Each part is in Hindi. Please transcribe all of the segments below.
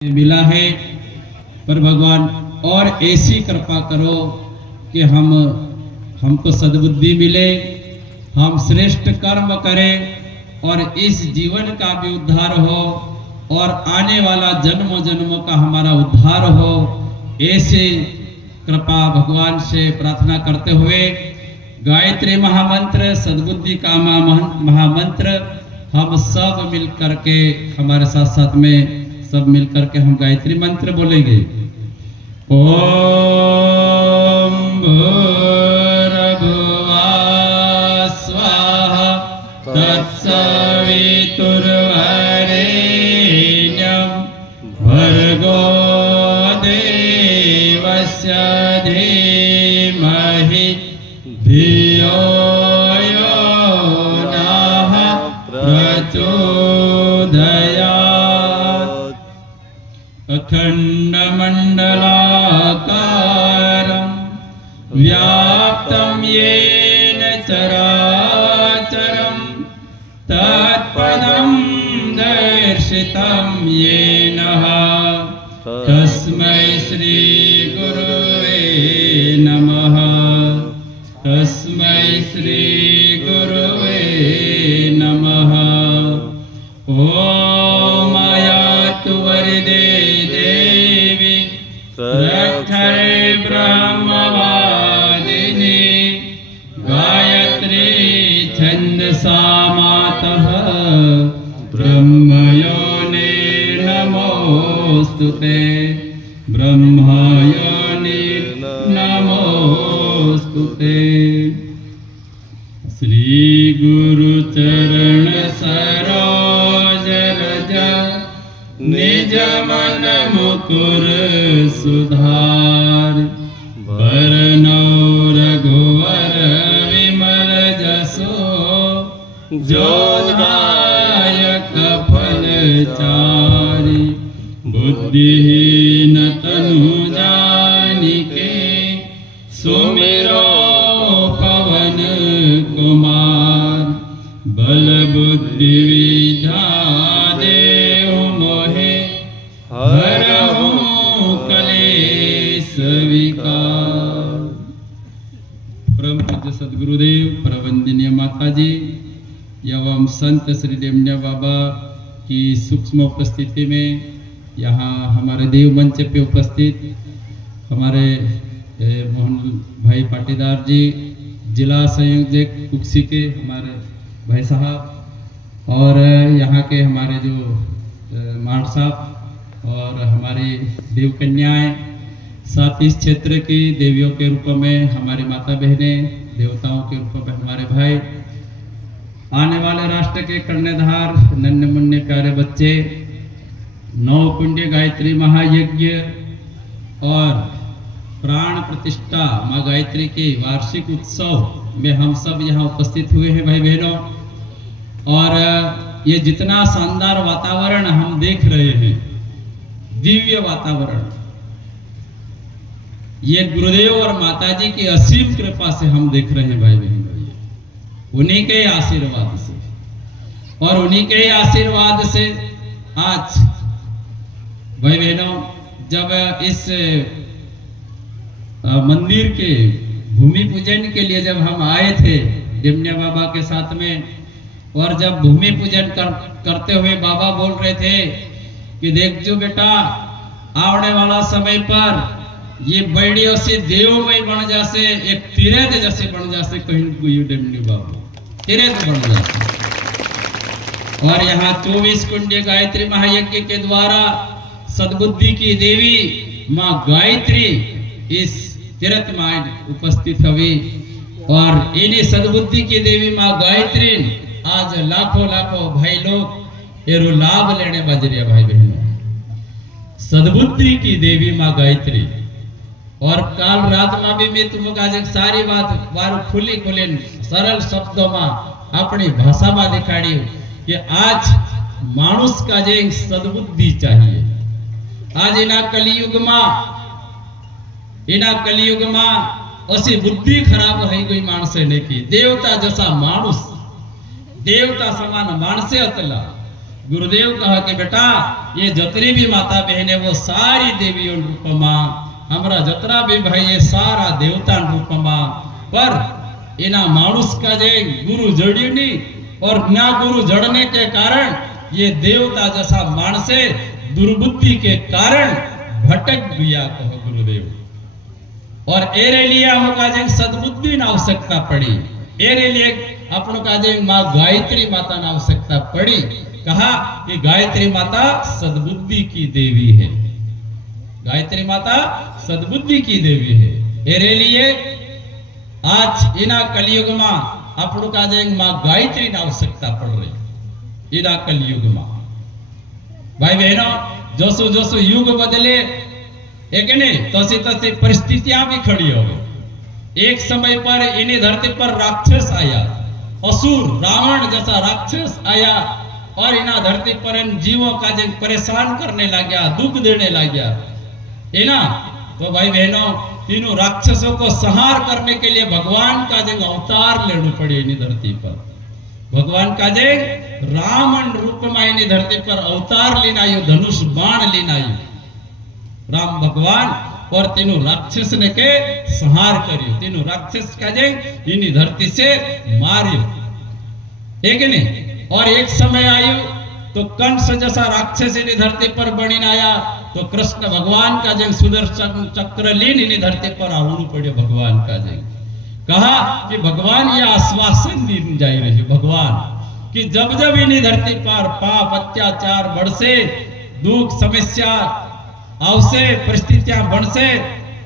मिला है। पर भगवान और ऐसी कृपा करो कि हमको सद्बुद्धि मिले, हम श्रेष्ठ कर्म करें और इस जीवन का भी उद्धार हो और आने वाला जन्मों जन्मों का हमारा उद्धार हो। ऐसे कृपा भगवान से प्रार्थना करते हुए गायत्री महामंत्र, सद्बुद्धि का महामंत्र हम सब मिल करके, हमारे साथ साथ में सब मिलकर के हम गायत्री मंत्र बोलेंगे। ओम भूर्भुवः स्वः तत्सवितुर्वरेण्यं भर्गो देवस्य धीमहि धियो यो नः प्रचोदयात्। अखण्डमण्डलाकारं व्याप्तं येन चराचरं तत्पदं दर्शितं येन तस्मै श्री गुरुवे नमः। तस्मै श्री गुरुवे नमः। ओम आयातु वरदे देवी रक्षरे ब्रह्मवादिनी गायत्री छन्दसा मातः ब्रह्मयोने नमोस्तुते। ब्रह्मयोने नमोस्तुते। श्री गुरु चरण सरोज रज निज मन मुकुर सुधार। बरनौ रघुवर विमल जसो जो दायक फल चारि। बुद्धिहीन तनु जानिके सुमिरो पवन कुमार। बल बुद्धि विद्या देहु मोहे हरहु कलेश विकार। परम पूज्य सदगुरुदेव, परवंदनीय माताजी एवं संत श्री डेमनिया बाबा की सूक्ष्म उपस्थिति में यहाँ हमारे देव मंच पे उपस्थित हमारे मोहन भाई पाटीदार जी, जिला संयोजक कुक्सी के हमारे भाई साहब, और यहाँ के हमारे जो माठ साहब और हमारी देव कन्याएं, साथ इस क्षेत्र की देवियों के रूप में हमारी माता बहनें, देवताओं के रूप में हमारे भाई, आने वाले राष्ट्र के कर्णधार नन्हे मुन्ने प्यारे बच्चे, 9 कुंड गायत्री महायज्ञ और प्राण प्रतिष्ठा माँ गायत्री के वार्षिक उत्सव में हम सब यहाँ उपस्थित हुए हैं भाई बहनों। और ये जितना शानदार वातावरण हम देख रहे हैं, दिव्य वातावरण, ये गुरुदेव और माताजी की असीम कृपा से हम देख रहे हैं भाई बहनों। उन्हीं के आशीर्वाद से और उन्हीं के आशीर्वाद से आज भाई बहनों, जब इस मंदिर के भूमि पूजन के लिए जब हम आए थे डेमनिया बाबा के साथ में, और जब भूमि पूजन करते हुए बाबा बोल रहे थे कि देख जो बेटा, आने वाला समय पर ये बड़ियों से देवमय बन जासे, एक तीरथ जैसे बन जासे, कहीं डेमनिया बाबा तीरथ बन जासे। और यहाँ 24 कुंड गायत्री महायज्ञ के द्वारा सद्बुद्धि की देवी माँ गायत्री इस तीर्थ में उपस्थित हुई, और इन्हीं सद्बुद्धि की देवी माँ गायत्री आज लाखों लाखों भाई लोग एरो लाभ लेने बजरिया भाई बहनों। सद्बुद्धि की देवी माँ गायत्री, और काल रात में भी मैं तुमको आज एक सारी बात बार खुली खुली सरल शब्दों में अपनी भाषा में दिखाड़ी कि आज मानुष का जो सद्बुद्धि चाहिए। आज इना कलियुग में असी बुद्धि खराब है कोई माणसे नहीं की। देवता जैसा मानुष, देवता समान माणसे अतला, गुरुदेव कहा कि बेटा ये जतरी भी माता बहन है वो सारी देवियों रूप में, हमारा जतरा भी भाई ये सारा देवता रूप में, पर इना मानुष का जे गुरु जड़ियों नहीं, और ना गुरु जड़ने के कारण ये देवता जैसा मानसे दुर्बुद्धि के कारण भटक गया, कहो गुरुदेव। और एरे लिए हमका जे सद्बुद्धि ना आवश्यकता पड़ी, एरे लिए अपनों का जे माँ गायत्री माता ना आवश्यकता पड़ी। कहा कि गायत्री माता सद्बुद्धि की देवी है, गायत्री माता सद्बुद्धि की देवी है। एरे लिए आज इना कलयुग में अपनों का जे माँ गायत्री ना आवश्यकता पड़ रही, इना कलयुग में। भाई बहनों, जोसो जोसो युग बदले एक नहीं तसी तसी परिस्थितियां भी खड़ी हो गई। एक समय पर इन्हीं धरती पर राक्षस आया, असुर रावण जैसा राक्षस आया, और इना धरती पर इन जीवों का जो परेशान करने लगा, दुख देने लगा इना। तो भाई बहनों, तीनों राक्षसों को संहार करने के लिए भगवान का जो अवतार लेना पड़े इन्हीं धरती पर। भगवान का जे रावण रूप में इन्हीं धरती पर अवतार लेना आयो, धनुष बाण लेना आयो राम भगवान, और तीनों राक्षस ने के संहार करियो, तीनों राक्षस का जे इन्हीं धरती से मारियो, एक नहीं। और एक समय आयो तो कंस जैसा राक्षस इन्हीं धरती पर बनी आया, तो कृष्ण भगवान का जो सुदर्शन चक्र लीन इन्हीं धरती पर आवनु पड़े भगवान का जे। कहा कि भगवान ये आश्वासन दी जाए रही भगवान कि जब जब इन्हीं धरती पर पाप अत्याचार बढ़से, दुख समस्या आवसे, परिस्थितियां बढ़से,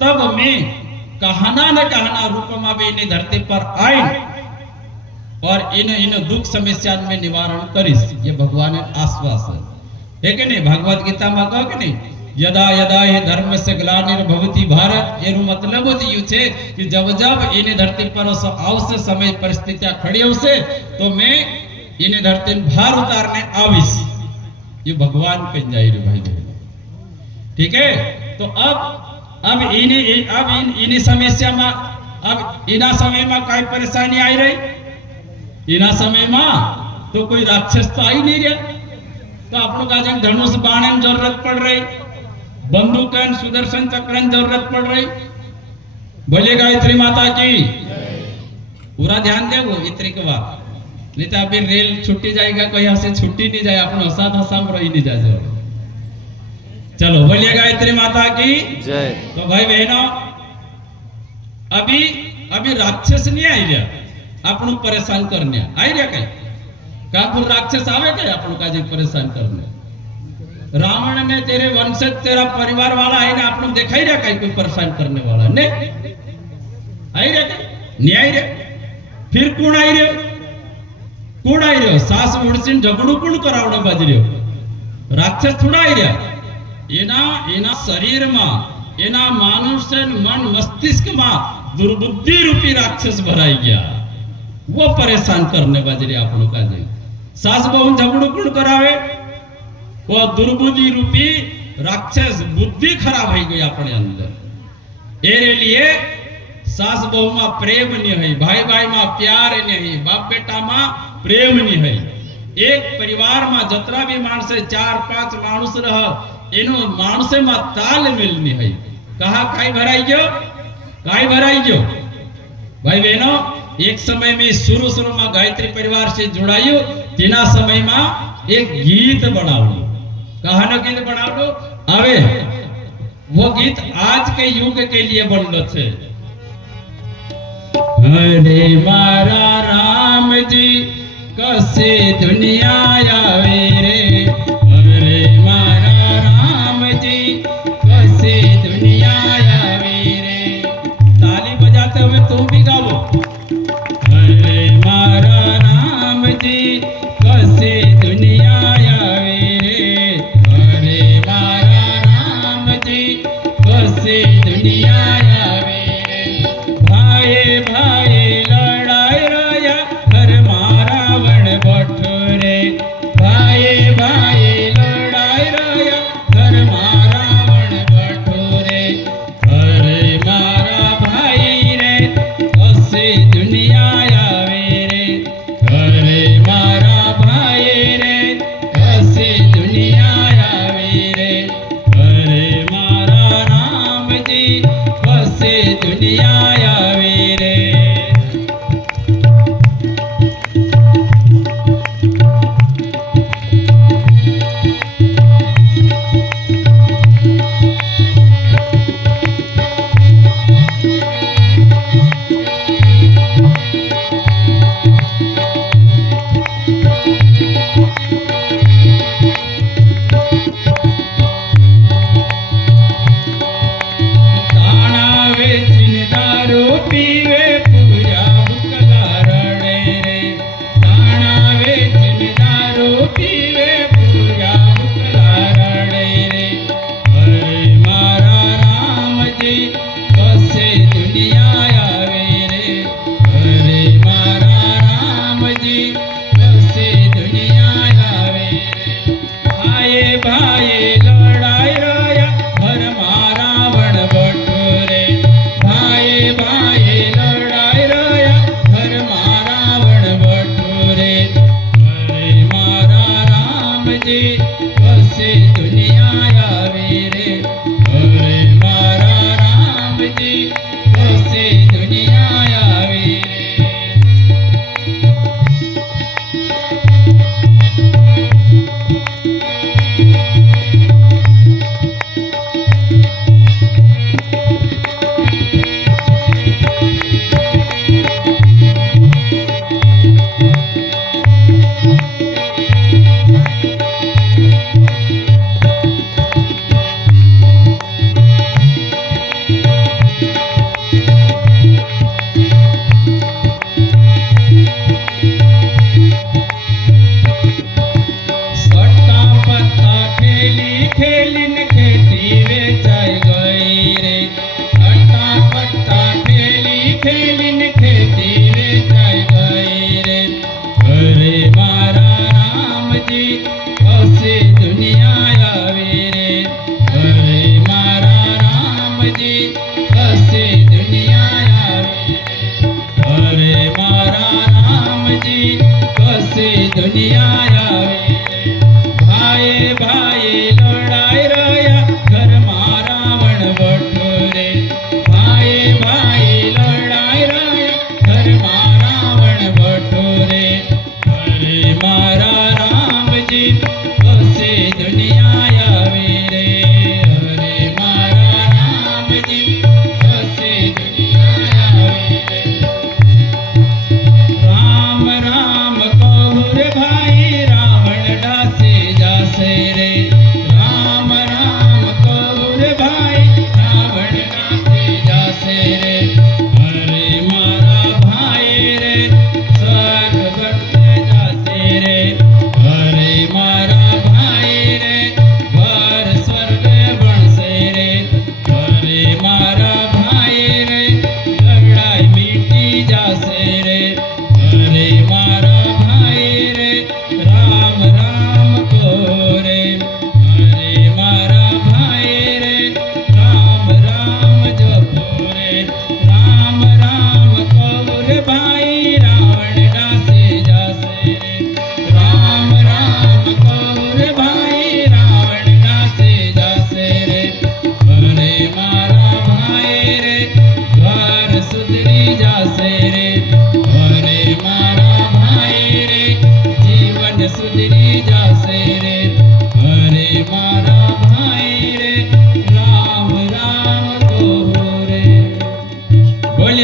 तब मैं कहना न कहना रूप में भी इन्हीं धरती पर आई और इन दुख समस्या में निवारण करीश, ये भगवान आश्वासन है कि नहीं। भगवत गीता में कहो कि नहीं, यदा यदा ये धर्म से ग्लानिर्भवति भारत, एनु मतलब यू छे कि जब जब इन्हीं धरती पर आवश्य समय परिस्थितियां खड़ी होसे तो मैं इन्हीं धरती में भार उतारने आविश, ये भगवान कह जाए रे भाई बहन, ठीक है। तो अब इन्हीं समस्या में, अब इना समय में कई परेशानी आई रही, इना समय में तो कोई राक्षस तो आई नहीं रहा, तो आप लोग आज धनुष बाण की जरूरत पड़ रही, बंदूक सुदर्शन चक्र की जरूरत पड़ रही। बोले गायत्री माता की पूरा ध्यान दे वो इतरी के बाद, नहीं तो अभी रेल छुट्टी जाएगा, कोई यहाँ से छुट्टी नहीं जाए, अपने हसात हसाम रही नहीं जाए। चलो बोलिए गायत्री माता की जय। तो भाई बहनों, अभी राक्षस नहीं आई रहा आपनु परेशान करने, आई रहा कहीं कापुर राक्षस आवे कहीं आपनु का जी परेशान करने। रावण ने तेरे वंशज तेरा परिवार वाला है ना, आपनु दिखाई रहा कहीं कोई परेशान करने वाला नहीं आई रहा कहीं, नहीं आई रहा। फिर कौन आई रहे, सास उड़सीन झगड़ू कौन करावड़ा बाज रहे हो, राक्षस थोड़ा आई रहा। एना शरीर में, एना मानुष्य मन मस्तिष्क में दुर्बुद्धि रूपी राक्षस भराई गया, वो परेशान करने बाजरे आप लोग का जाए। सास बहु झगड़ू कौन करावे, वो दुर्बुद्धि रूपी राक्षस बुद्धि खराब हो गई अपने अंदर। एरे लिए सास बहु में प्रेम नहीं है, भाई भाई में प्यार नहीं है, बाप बेटा में प्रेम नहीं है। एक परिवार में जतरा भी मानस 4-5 मानुष रह, इनो मानसे में तालमेल नहीं है। कहा काई भराई गयो भाई बहनों। एक समय में शुरू में गायत्री परिवार से जुड़ायो, तीना समय में एक गीत बनाओ, कहा गीत बनाओ आवे, वो गीत आज के युग के लिए बनलो छे। हरे मारा राम जी कसे दुनिया आवे रे, हरे मारा राम जी कसे दुनिया आवे रे। ताली बजाते हुए तुम भी गाओ, हरे मारा राम जी कसे दुनिया आवे रे, हरे मारा राम जी कसे दुनिया आवे रे। भाई भाई लड़ाई राया घर मारा वन बठोरे, भाई भाई लड़ाई राया घर मारा वन बठोरे। हरे मारा भाई रे कसे दुनिया आवे रे, हरे मारा भाई रे कसे दुनिया आवे रे।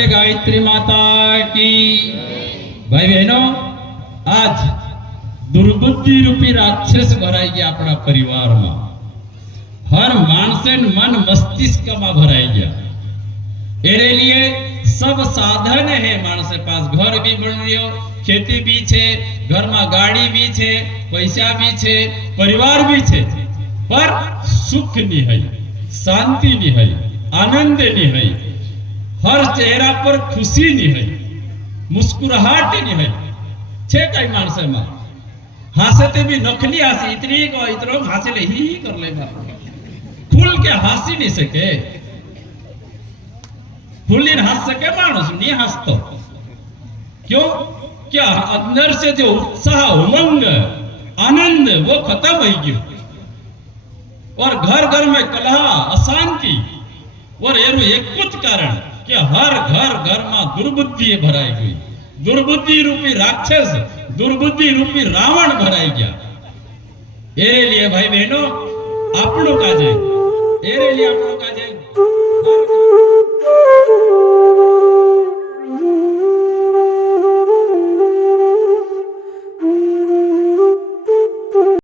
गायत्री माता की। भाई बहनों, आज दुर्बुद्धि रूपी राक्षस भराई गया अपना परिवार में। हर मानसे मन मस्तिष्क में भराई गया। एरे लिए सब साधन है मानसे पास। घर भी बन रही, खेती भी छे, घर में गाड़ी भी छे, पैसा भी छे, परिवार भी छे, पर सुख नहीं है, शांति नहीं है, आनंद नहीं है, हर चेहरा पर खुशी नहीं है, मुस्कुराहट नहीं है। छे कई मानसे में हासे भी नकली हासी, इतनी को इतरो हासे ले ही कर ले, खुल के हासी नहीं सके। खुली हंस सके मानस नहीं हंसतो। क्यों? क्या अंदर से जो उत्साह, उमंग, आनंद वो खत्म हो गया। और घर घर में कलह, अशांति और एरू एक कुछ कारण कि हर घर में दुर्बुद्धि भराई गई, दुर्बुद्धि रूपी राक्षस, दुर्बुद्धि रूपी रावण भराई गया। एरे लिए भाई बहनों આપણું કાજે એરે लिए આપણું કાજે